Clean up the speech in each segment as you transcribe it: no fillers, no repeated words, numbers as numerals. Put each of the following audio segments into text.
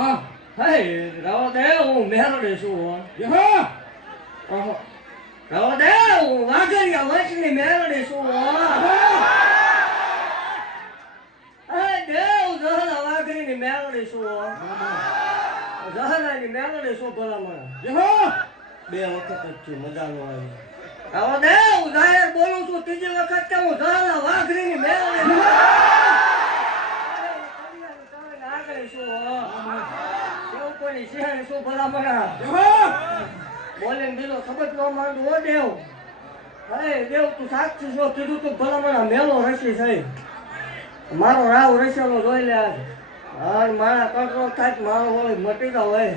મામા હે રાવ દે હું મેલડી છું હો યહો ઓહો રાવ દે હું વાઘરિયા વંશની મેલડી છું હો હે દેવ જહલા વાઘરીની મેલડી છું હો જહલાની મેલડી છું ભલામણ યહો બે વખત જ છું મજા નો આવી રાવ દે હું જાહેર બોલું છું ત્રીજી વખત કે હું જહલા વાઘરીની મેલડી છું કોની સિંહ શું ભલામણ બોલે બીજો ખબર ન માંડું હો દેવ અરે દેવ તું સાક્ષી છો કીધું તું ભલામણ મેલો રસી છે મારો રાવ રસેલો જોઈ લે આજ અને મારા કંટ્રોલ થાય મારો હોય મટી જાવ હોય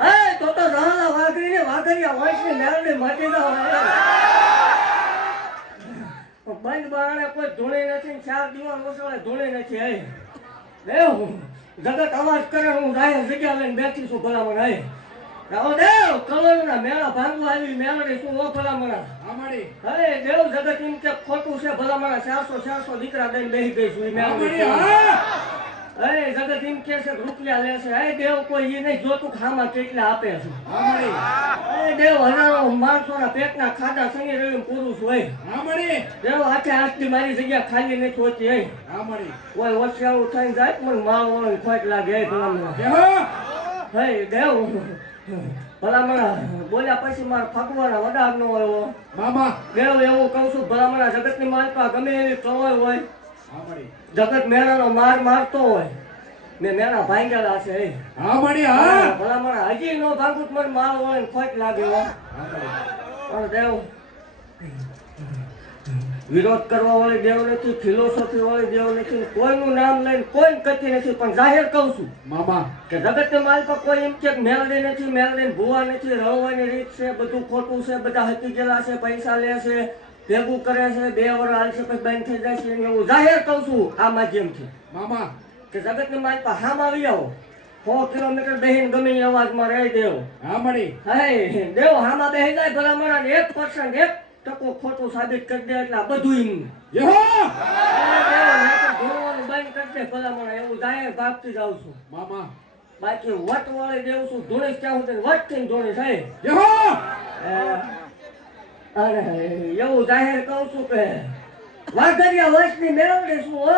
હે તો જહલા વાઘરીને વાઘરિયા વંશની મેલડી મટી જાવ હોય બંધ બારણે કોઈ ધૂણી નથી ચાર દિવસ વસવાળે ધૂણી નથી હે દેવ જગત અવાજ કરે હું જાહેર જગ્યા લઈને બેઠી છું ભલામણ હે રાવ દેવ કલરના મેળા ભાંગવા આવી મેલડી શું ઓ ભલામણ આમાડી હે દેવ જગત એમ કે ખોટું છે ભલામણ 400 દીકરા દઈને બેહી ગઈ છું મેલડી હે જગત એમ કે છે રૂપિયા લે છે હે દેવ કોઈ એ નહીં જોતું ખામાં કેટલા આપે છે આમાડી હે દેવ હજારો માણસોના પેટના ખાડા સંગી રહ્યું પુરુષ હોય આમાડી દેવ આખે આખી મારી જગ્યા ખાલી નથી હોતી હે આમાડી કોઈ ઓછિયાળું થઈને જાય મને માળ વાળો ખોટ લાગે હે ભલામણ યહો હે દેવ ભલામણ બોલ્યા પછી મારા ફગવાના વડાર નો હોય મામા દેવ એવું કહું છું ભલામણ જગતની માલપા ગમે એવી કવાય હોય આમાડી જગત મેળાનો માર મારતો હોય મેં મેળા ભાંગેલા છે આમાડી હા ભલામણ હજી નો ભાંગું તો મને માળ હોય ખોટ લાગે હો પણ દેવ વિરોધ કરવા વાળી દેવ નથી ફિલોસોફી વાળી દેવ નથી કોઈનું નામ લઈને કોઈ કતી નથી પણ જાહેર કહું છું મામા કે જગતની માલ પર કોઈ એમ કે મેલડી નથી મેલડી ભૂવા નથી રળવાની રીત છે બધું ખોટું છે બધા હકી ગયેલા છે પૈસા લે છે ભેગું કરે છે 2 વર્ષ હાલશે પછી બંધ થઈ જાય છે એવું જાહેર કહું છું આ માધ્યમથી મામા કે જગતની માલ પર હામ આવી આવો 100 કિલોમીટર બેહીને ગમે એ અવાજમાં રહી દેવ આમાડી હે દેવ હામાં બેહી જાય ભલામણ 1% 1% ખોટું સાબિત કરી દે એટલે બધું એમ યહો ધોવાનું બંધ કરી દે ભલામણ એવું જાહેર ભાગતી જાઉં છું મામા બાકી વટ વાળી દેવું છું ધૂણી ક્યાં સુધી વટ થઈને ધૂણી થાય યહો અરે એવું જાહેર કહું છું કે વાઘરિયા વંશની મેળવણી શું હો